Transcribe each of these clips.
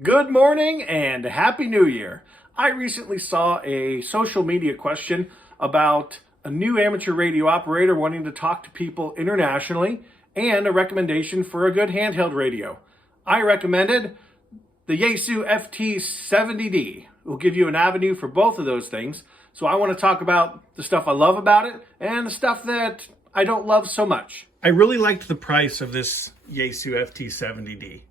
Good morning and Happy New Year. I recently saw a social media question about a new amateur radio operator wanting to talk to people internationally and a recommendation for a good handheld radio. I recommended the Yaesu FT-70d. It will give you an avenue for both of those things. So I want to talk about the stuff I love about it and the stuff that I don't love so much. I really liked the price of this Yaesu FT-70d.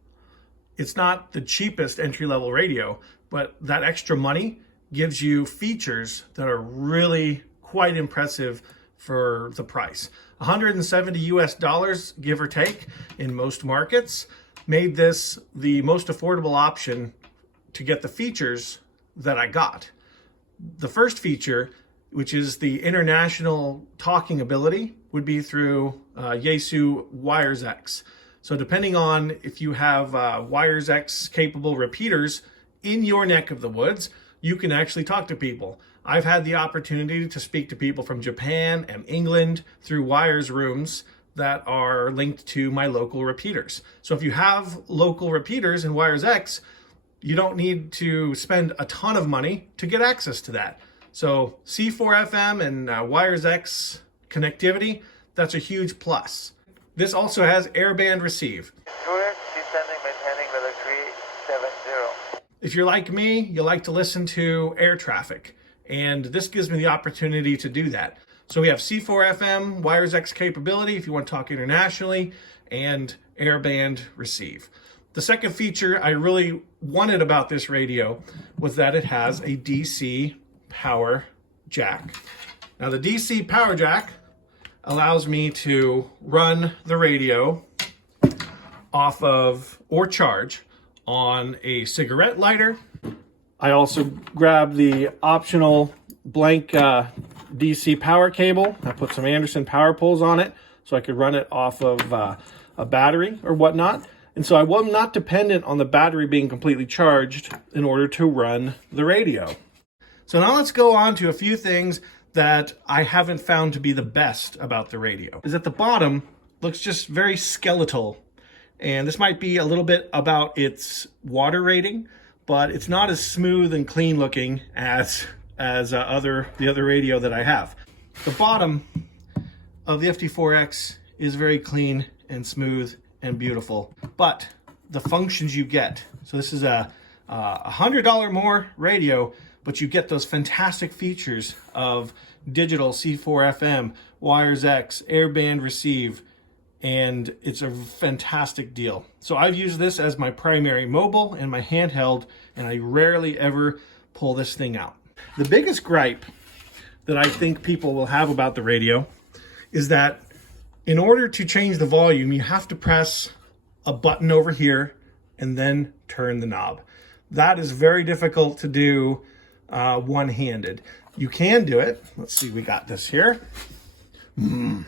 It's not the cheapest entry-level radio, but that extra money gives you features that are really quite impressive for the price. 170 US dollars, give or take, in most markets, made this the most affordable option to get the features that I got. The first feature, which is the international talking ability, would be through Yaesu Wires X. So depending on if you have Wires X capable repeaters in your neck of the woods, you can actually talk to people. I've had the opportunity to speak to people from Japan and England through wires rooms that are linked to my local repeaters. So if you have local repeaters in Wires X, you don't need to spend a ton of money to get access to that. So C4FM and Wires X connectivity, that's a huge plus. This also has airband receive. If you're like me, you like to listen to air traffic, and this gives me the opportunity to do that. So we have C4FM, Wires X capability if you want to talk internationally, and airband receive. The second feature I really wanted about this radio was that it has a DC power jack. Now the DC power jack allows me to run the radio off of or charge on a cigarette lighter. I also grabbed the optional blank DC power cable. I put some Anderson power poles on it so I could run it off of a battery or whatnot. And so I was not dependent on the battery being completely charged in order to run the radio. So now let's go on to a few things that I haven't found to be the best about the radio. Is at the bottom looks just very skeletal, and this might be a little bit about its water rating, but it's not as smooth and clean looking as the other radio that I have. The bottom of the FT4X is very clean and smooth and beautiful, but the functions you get, so this is a $100 more radio, but you get those fantastic features of digital C4FM, Wires X, airband receive, and it's a fantastic deal. So I've used this as my primary mobile and my handheld, and I rarely ever pull this thing out. The biggest gripe that I think people will have about the radio is that in order to change the volume, you have to press a button over here and then turn the knob. That is very difficult to do one-handed. You can do it. Let's see, we got this here. You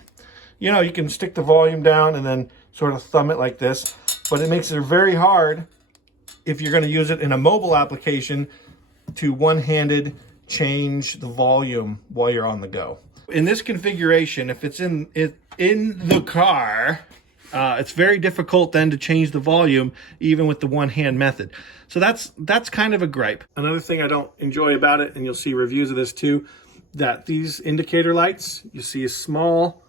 know, you can stick the volume down and then sort of thumb it like this, but it makes it very hard if you're going to use it in a mobile application to one-handed change the volume while you're on the go. In this configuration, if it's in the car, it's very difficult then to change the volume even with the one-hand method. So that's kind of a gripe. Another thing I don't enjoy about it, and you'll see reviews of this too, that these indicator lights, you see a small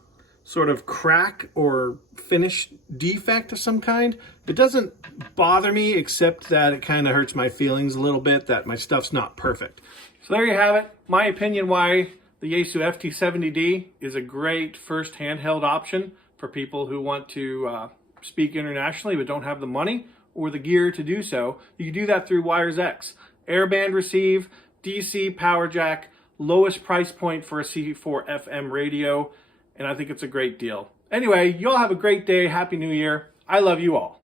sort of crack or finish defect of some kind. It doesn't bother me, except that it kind of hurts my feelings a little bit that my stuff's not perfect. So there you have it. My opinion why the Yaesu FT-70d is a great first handheld option for people who want to speak internationally but don't have the money or the gear to do so. You can do that through Wires X. Airband receive, DC power jack, lowest price point for a C4FM radio, and I think it's a great deal. Anyway, you all have a great day. Happy New Year. I love you all.